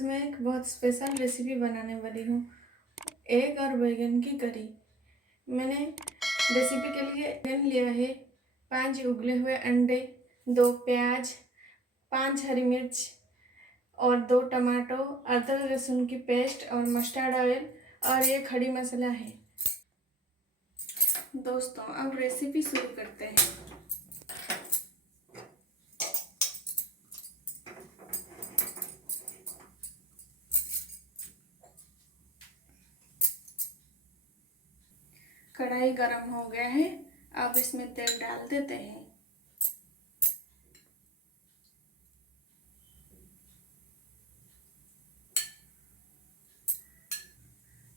आज मैं एक बहुत स्पेशल रेसिपी बनाने वाली हूँ। एग और बैगन की करी। मैंने रेसिपी के लिए बैगन लिया है, 5 उबले हुए अंडे, 2 प्याज, 5 हरी मिर्च और 2 टमाटो, अदरक लहसुन की पेस्ट और मस्टर्ड ऑयल और ये खड़ी मसाला है। दोस्तों, अब रेसिपी शुरू करते हैं। कढ़ाई गरम हो गया है, अब इसमें तेल डाल देते हैं।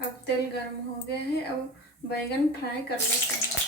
अब तेल गरम हो गया है, अब बैगन फ्राई कर लेते हैं।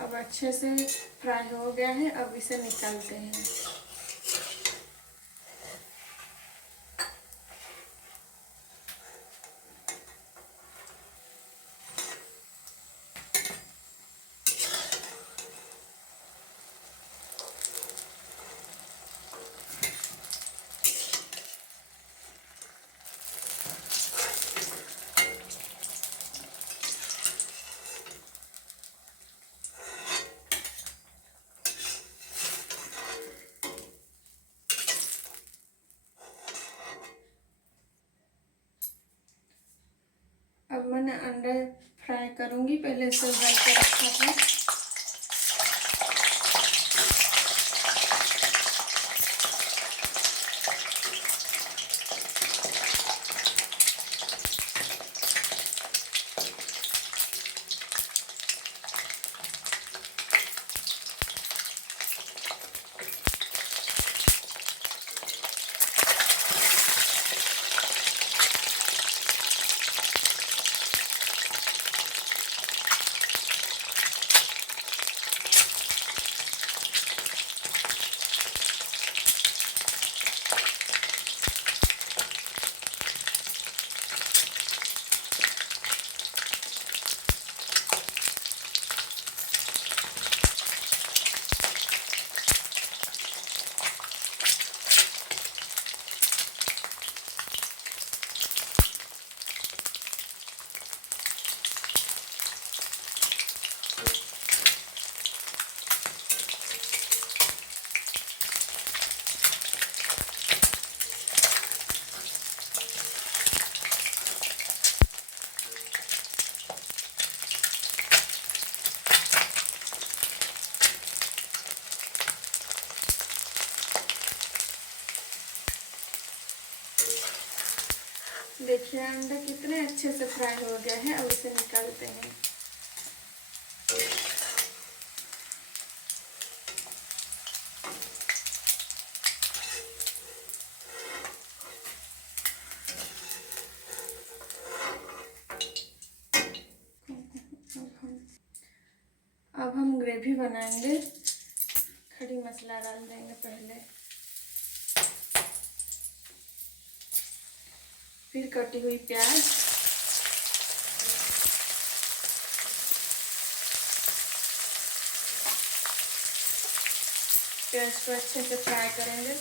अब अच्छे से फ्राई हो गया है, अब इसे निकालते हैं। अब मैंने अंडे फ्राई करूंगी, पहले से उबाल के रखा था। देखिए अंडा कितने अच्छे से फ्राई हो गया है। अब इसे निकालते हैं। अब हम ग्रेवी बनाएंगे। खड़ी मसाला डाल देंगे पहले, फिर कटी हुई प्याज, प्याज को अच्छे से फ्राई करेंगे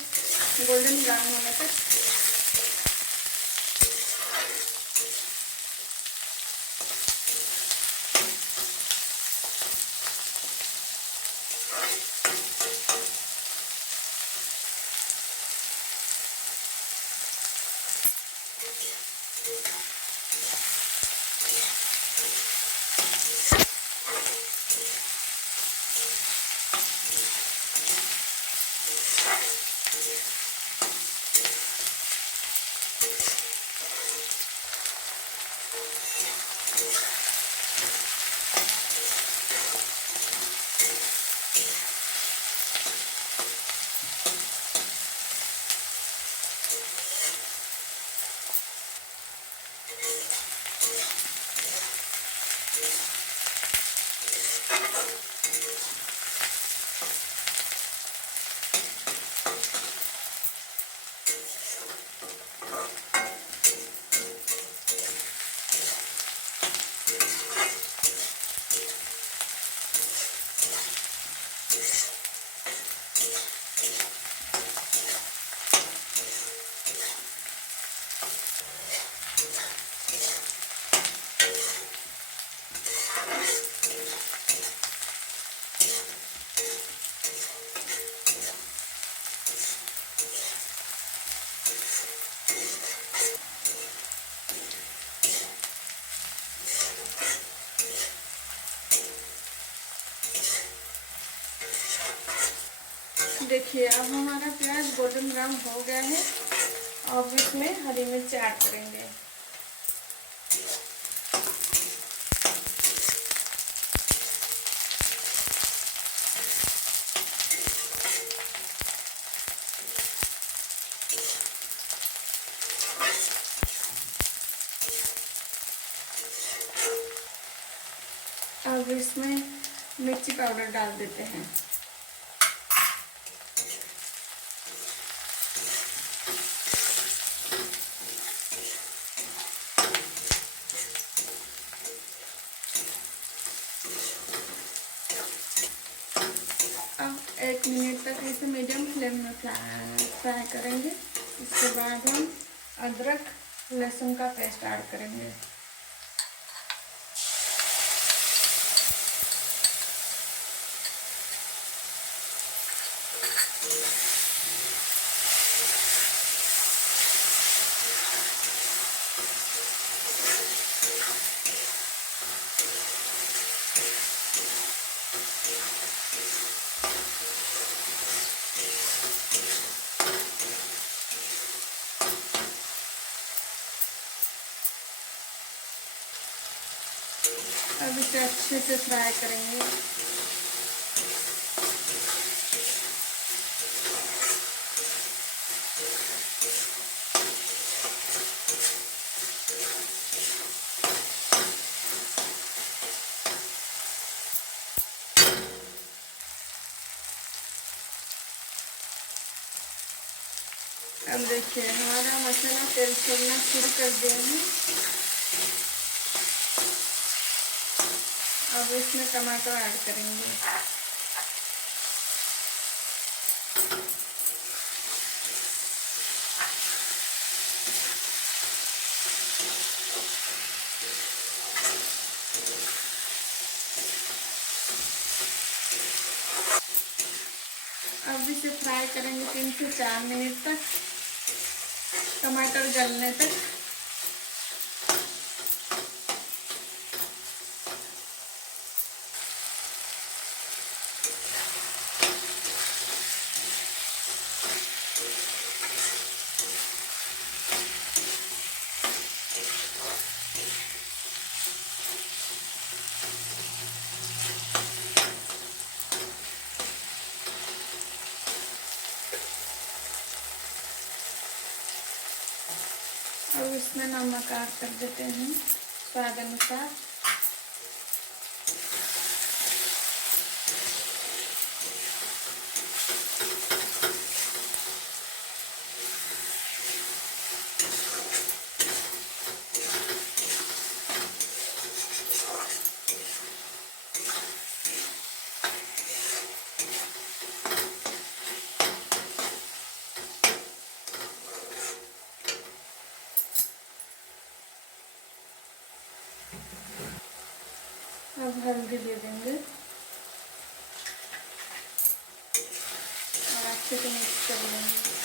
गोल्डन ब्राउन होने तक। देखिए अब हमारा प्याज गोल्डन ब्राउन हो गया है। अब इसमें हरी मिर्च ऐड करेंगे। अब इसमें मिर्ची पाउडर डाल देते हैं। अब 1 मिनट तक इसे मीडियम फ्लेम में फ्राई करेंगे। इसके बाद हम अदरक लहसुन का पेस्ट ऐड करेंगे। अब इसे अच्छे से फ्राई करेंगे। अब देखिए हमारा मसाला तेल छोड़ना शुरू कर दिया है। अब इसमें टमाटर ऐड करेंगे। अब इसे फ्राई करेंगे 3 से 4 मिनट तक, टमाटर गलने तक। अब इसमें नमक ऐड कर देते हैं स्वाद अनुसार। अब हल्दी दे देंगे और अच्छे से मिक्स कर लेंगे।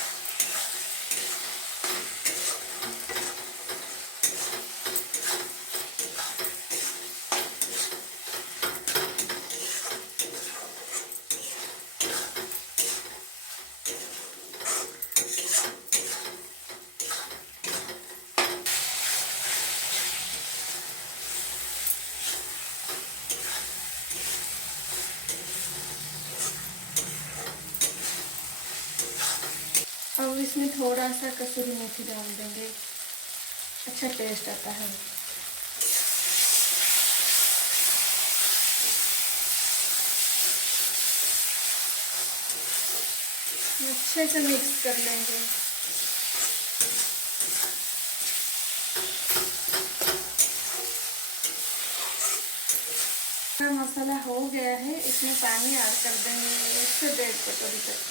अब इसमें थोड़ा सा कसूरी मेथी डाल देंगे, अच्छा टेस्ट आता है। अच्छे से मिक्स कर लेंगे। मसाला हो गया है, इसमें पानी ऐड कर देंगे 1 से 1.5 कटोरी तक।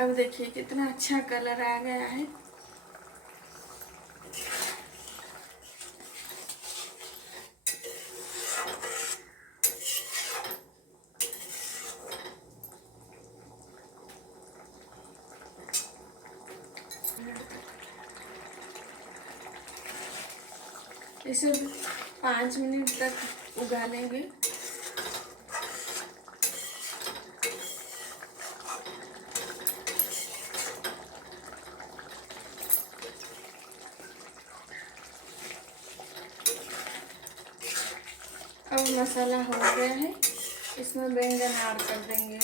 अब देखिए कितना अच्छा कलर आ गया है। इसे 5 मिनट तक उगालेंगे। अब मसाला हो गया है, इसमें बैंगन ऐड कर देंगे।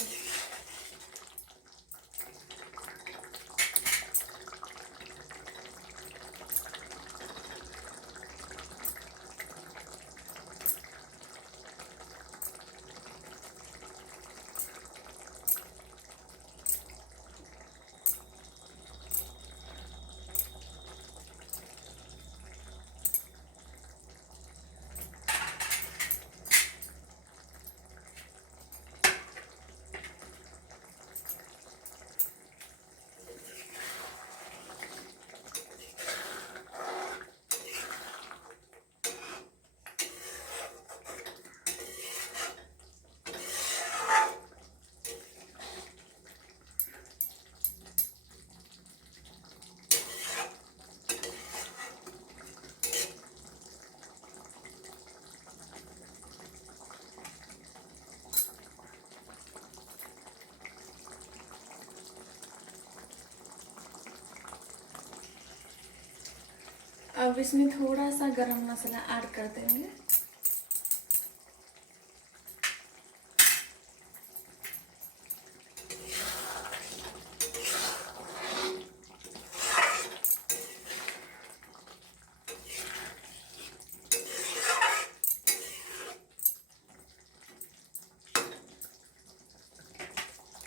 अब इसमें थोड़ा सा गरम मसाला ऐड कर देंगे।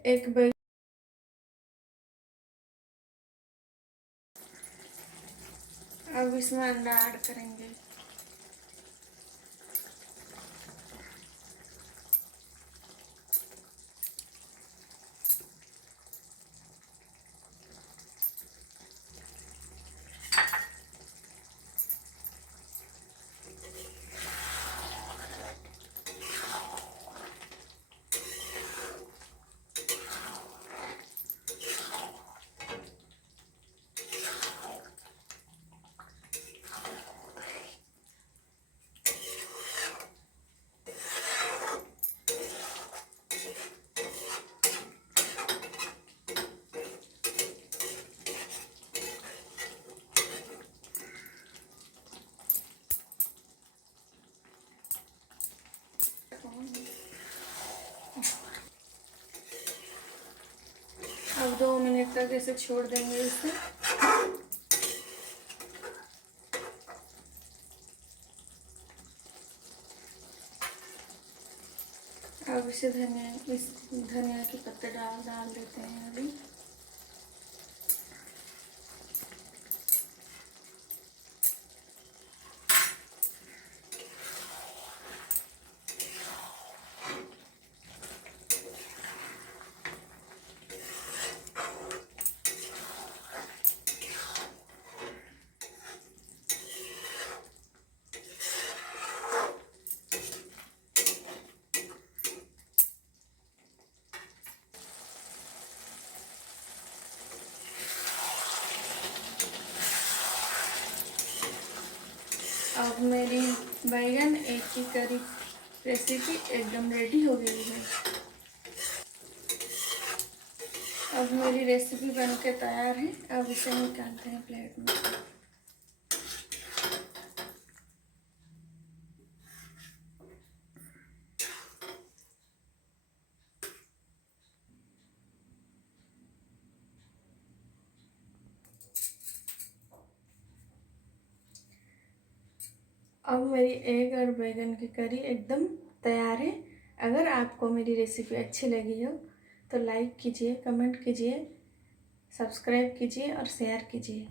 एक बैग अब इसमें अंडा ऐड करेंगे। 2 मिनट तक ऐसे छोड़ देंगे इसे। अब इसे धनिया के पत्ते डाल देते हैं अभी। अब मेरी बैगन एक की करी रेसिपी एकदम रेडी हो गई है। अब मेरी रेसिपी बनके तैयार है। अब इसे निकालते हैं प्लेट में। अब मेरी एग और बैगन की करी एकदम तैयार है। अगर आपको मेरी रेसिपी अच्छी लगी हो तो लाइक कीजिए, कमेंट कीजिए, सब्सक्राइब कीजिए और शेयर कीजिए।